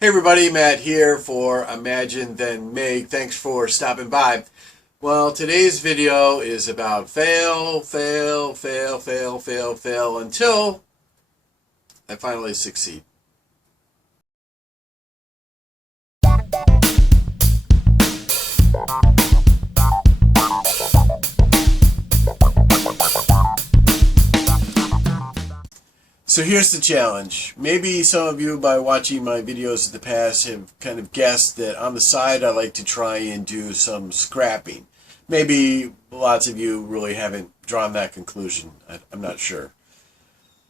Hey everybody, Matt here for Imagine Then Make. Thanks for stopping by. Well, today's video is about fail, fail, fail, fail, fail, fail until I finally succeed. So here's the challenge. Maybe some of you, by watching my videos in the past, have kind of guessed that on the side I like to try and do some scrapping. Maybe lots of you really haven't drawn that conclusion. I'm not sure.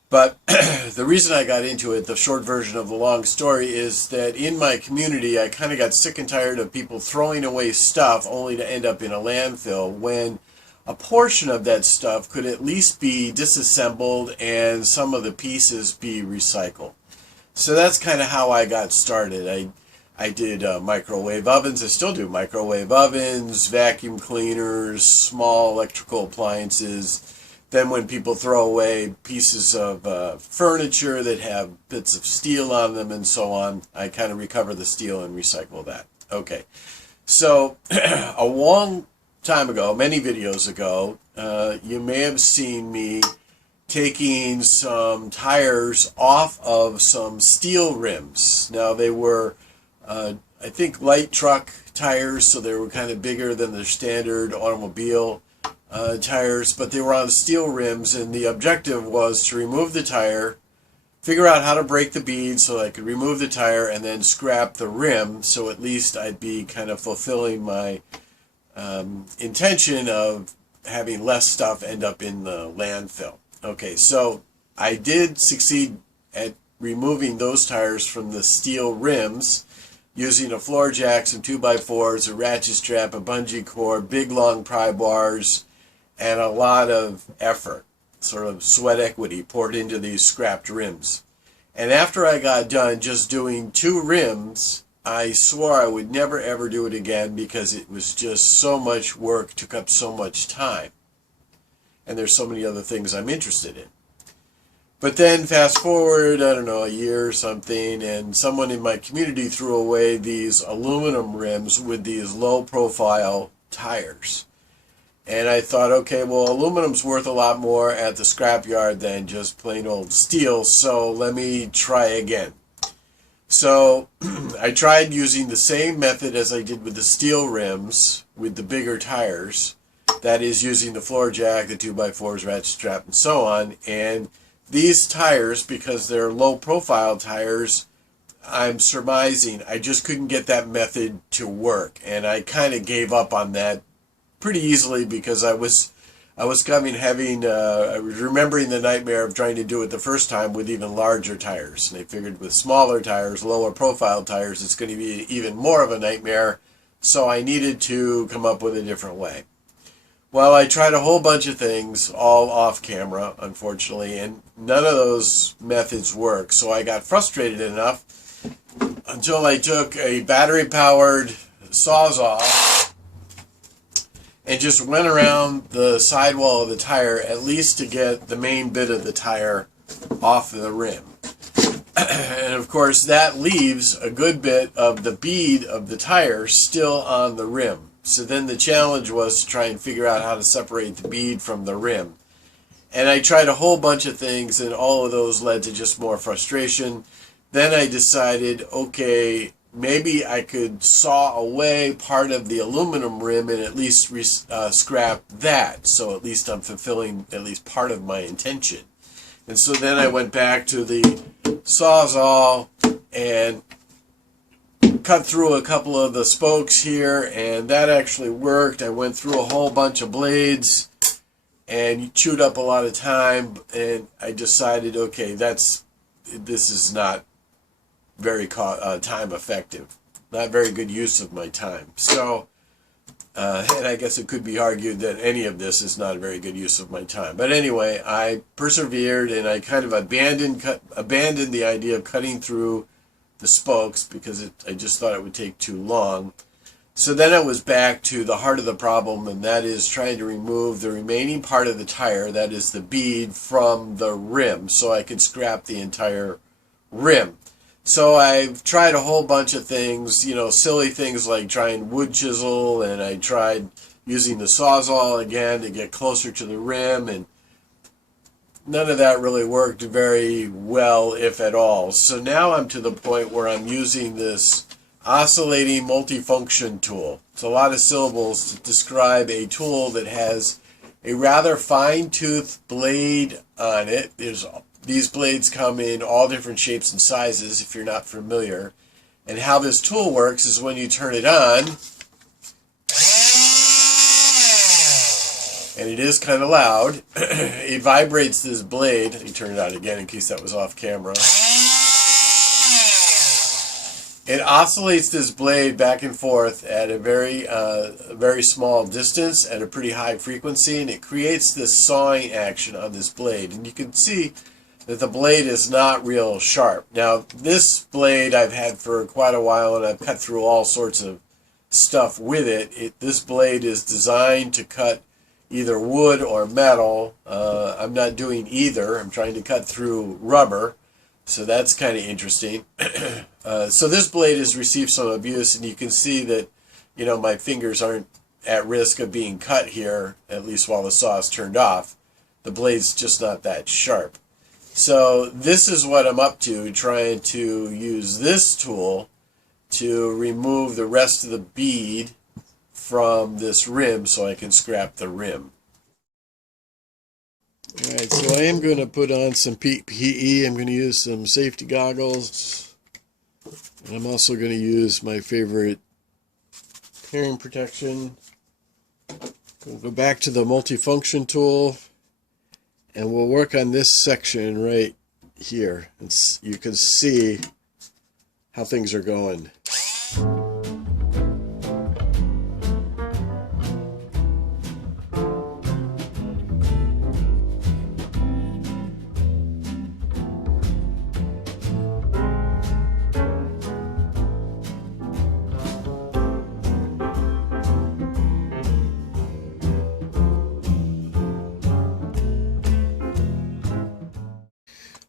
But the reason I got into it, the short version of the long story, is that in my community I kind of got sick and tired of people throwing away stuff only to end up in a landfill when a portion of that stuff could at least be disassembled and some of the pieces be recycled. So that's kind of how I got started. I did microwave ovens. I still do microwave ovens, vacuum cleaners, small electrical appliances. Then when people throw away pieces of furniture that have bits of steel on them and so on, I kind of recover the steel and recycle that. Okay, so a long time ago, many videos ago, you may have seen me taking some tires off of some steel rims. Now they were, I think, light truck tires, so they were kind of bigger than the standard automobile tires, but they were on steel rims, and the objective was to remove the tire, figure out how to break the bead so I could remove the tire, and then scrap the rim, so at least I'd be kind of fulfilling my intention of having less stuff end up in the landfill. Okay, so I did succeed at removing those tires from the steel rims using a floor jack, some 2x4s, a ratchet strap, a bungee cord, big long pry bars, and a lot of effort, sort of sweat equity poured into these scrapped rims. And after I got done just doing 2 rims, I swore I would never ever do it again because it was just so much work, took up so much time. And there's so many other things I'm interested in. But then fast forward, I don't know, a year or something, and someone in my community threw away these aluminum rims with these low profile tires. And I thought, okay, well, aluminum's worth a lot more at the scrapyard than just plain old steel, so let me try again. So I tried using the same method as I did with the steel rims with the bigger tires. That is, using the floor jack, the 2x4s, ratchet strap, and so on. And these tires, because they're low profile tires, I'm surmising I just couldn't get that method to work. And I kind of gave up on that pretty easily because I was remembering the nightmare of trying to do it the first time with even larger tires. And I figured with smaller tires, lower profile tires, it's going to be even more of a nightmare. So I needed to come up with a different way. Well, I tried a whole bunch of things, all off camera, unfortunately, and none of those methods worked. So I got frustrated enough until I took a battery-powered Sawzall and just went around the sidewall of the tire, at least to get the main bit of the tire off the rim. And of course that leaves a good bit of the bead of the tire still on the rim. So then the challenge was to try and figure out how to separate the bead from the rim. And I tried a whole bunch of things, and all of those led to just more frustration. Then I decided, okay, maybe I could saw away part of the aluminum rim and at least scrap that. So at least I'm fulfilling at least part of my intention. And so then I went back to the Sawzall and cut through a couple of the spokes here, and that actually worked. I went through a whole bunch of blades and chewed up a lot of time, and I decided, okay, this is not very time effective, not very good use of my time. So, and I guess it could be argued that any of this is not a very good use of my time. But anyway, I persevered, and I kind of abandoned the idea of cutting through the spokes because I just thought it would take too long. So then I was back to the heart of the problem, and that is trying to remove the remaining part of the tire, that is the bead, from the rim so I could scrap the entire rim. So I've tried a whole bunch of things, you know, silly things like trying wood chisel, and I tried using the Sawzall again to get closer to the rim, and none of that really worked very well, if at all. So now I'm to the point where I'm using this oscillating multifunction tool. It's a lot of syllables to describe a tool that has a rather fine-toothed blade on it. These blades come in all different shapes and sizes if you're not familiar. And how this tool works is when you turn it on, and it is kind of loud, it vibrates this blade. Let me turn it on again in case that was off camera. It oscillates this blade back and forth at a very small distance at a pretty high frequency, and it creates this sawing action on this blade. And you can see that the blade is not real sharp. Now, this blade I've had for quite a while, and I've cut through all sorts of stuff with it. This blade is designed to cut either wood or metal. I'm not doing either. I'm trying to cut through rubber. So that's kind of interesting. So this blade has received some abuse, and you can see that, you know, my fingers aren't at risk of being cut here, at least while the saw is turned off. The blade's just not that sharp. So this is what I'm up to, trying to use this tool to remove the rest of the bead from this rim so I can scrap the rim. Alright, so I am going to put on some PPE. I'm going to use some safety goggles. And I'm also going to use my favorite hearing protection. We'll go back to the multifunction tool, and we'll work on this section right here. And you can see how things are going.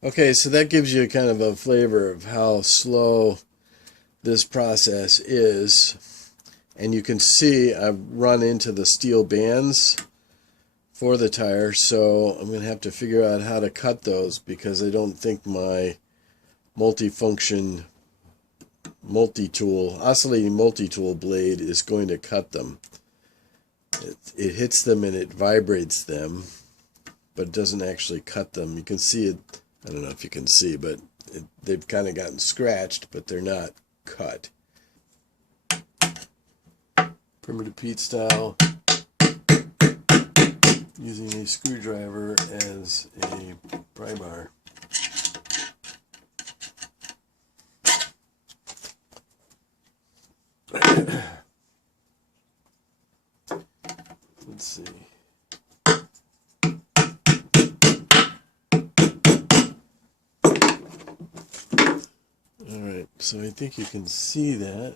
Okay, so that gives you kind of a flavor of how slow this process is. And you can see I've run into the steel bands for the tire, so I'm going to have to figure out how to cut those, because I don't think my multifunction oscillating multi-tool blade is going to cut them. It hits them and it vibrates them, but it doesn't actually cut them. You can see it. I don't know if you can see, but they've kind of gotten scratched, but they're not cut. Primitive Pete style, using a screwdriver as a pry bar. Let's see. Alright, so I think you can see that.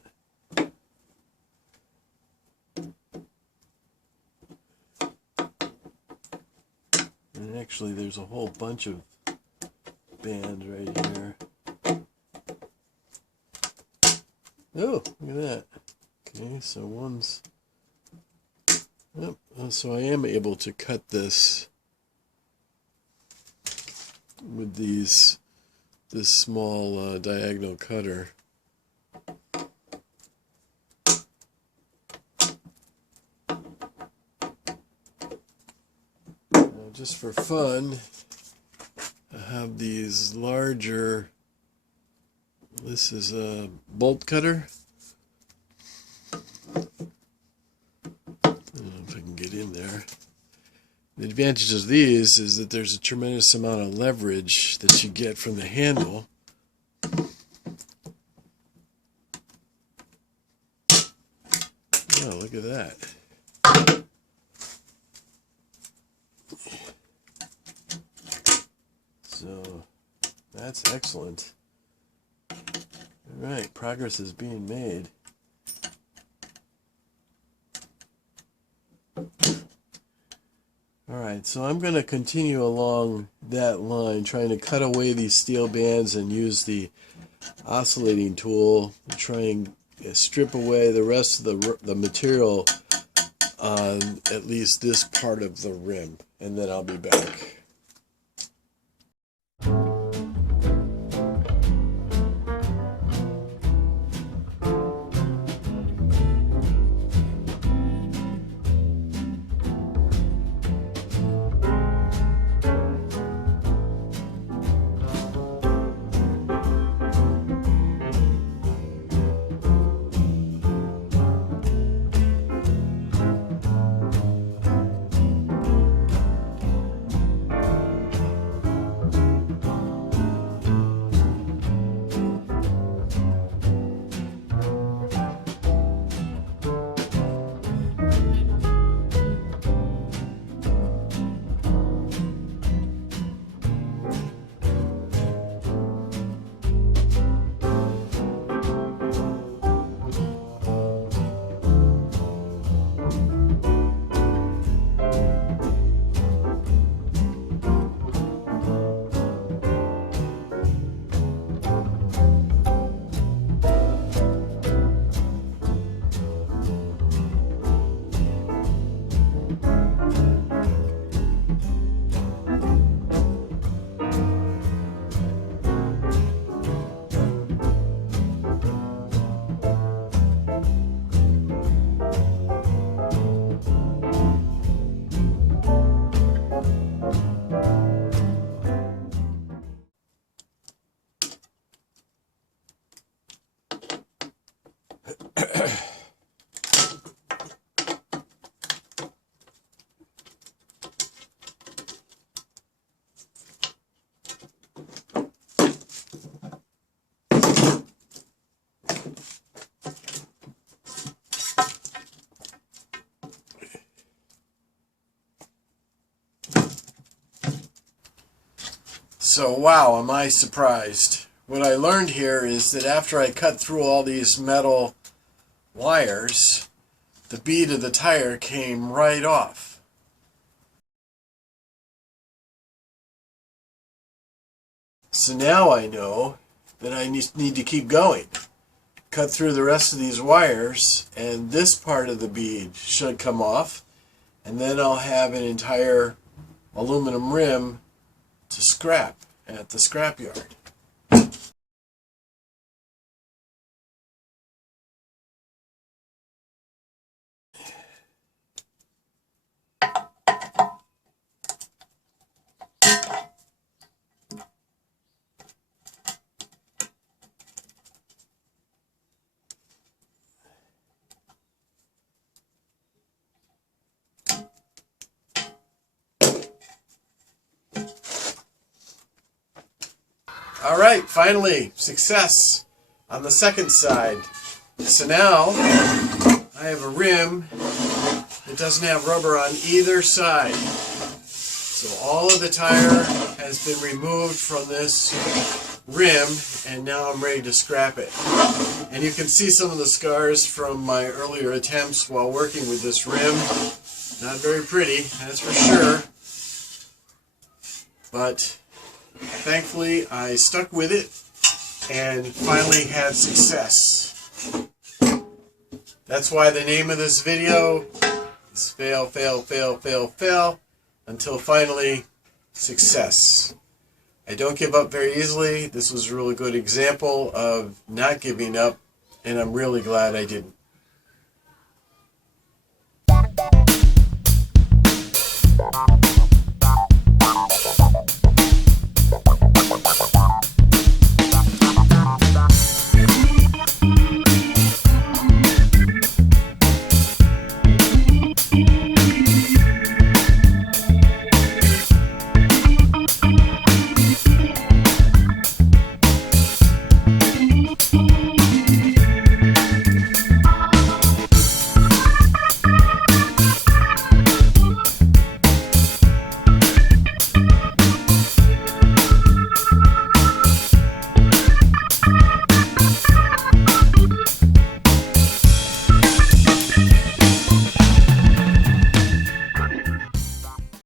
And actually there's a whole bunch of bands right here. Oh, look at that. Okay, so one's... Oh, so I am able to cut this with this small diagonal cutter. Now, just for fun, I have these larger, this is a bolt cutter. I don't know if I can get in there. The advantage of these is that there's a tremendous amount of leverage that you get from the handle. Oh, look at that. So, that's excellent. All right, progress is being made. Alright, so I'm going to continue along that line, trying to cut away these steel bands and use the oscillating tool to try and strip away the rest of the material on at least this part of the rim, and then I'll be back. So wow, am I surprised. What I learned here is that after I cut through all these metal wires, the bead of the tire came right off. So now I know that I need to keep going. Cut through the rest of these wires, and this part of the bead should come off, and then I'll have an entire aluminum rim to scrap at the scrapyard. All right, finally, success on the second side. So now I have a rim that doesn't have rubber on either side. So all of the tire has been removed from this rim, and now I'm ready to scrap it. And you can see some of the scars from my earlier attempts while working with this rim. Not very pretty, that's for sure. But thankfully, I stuck with it and finally had success. That's why the name of this video is Fail, Fail, Fail, Fail, Fail, until finally success. I don't give up very easily. This was a really good example of not giving up, and I'm really glad I didn't.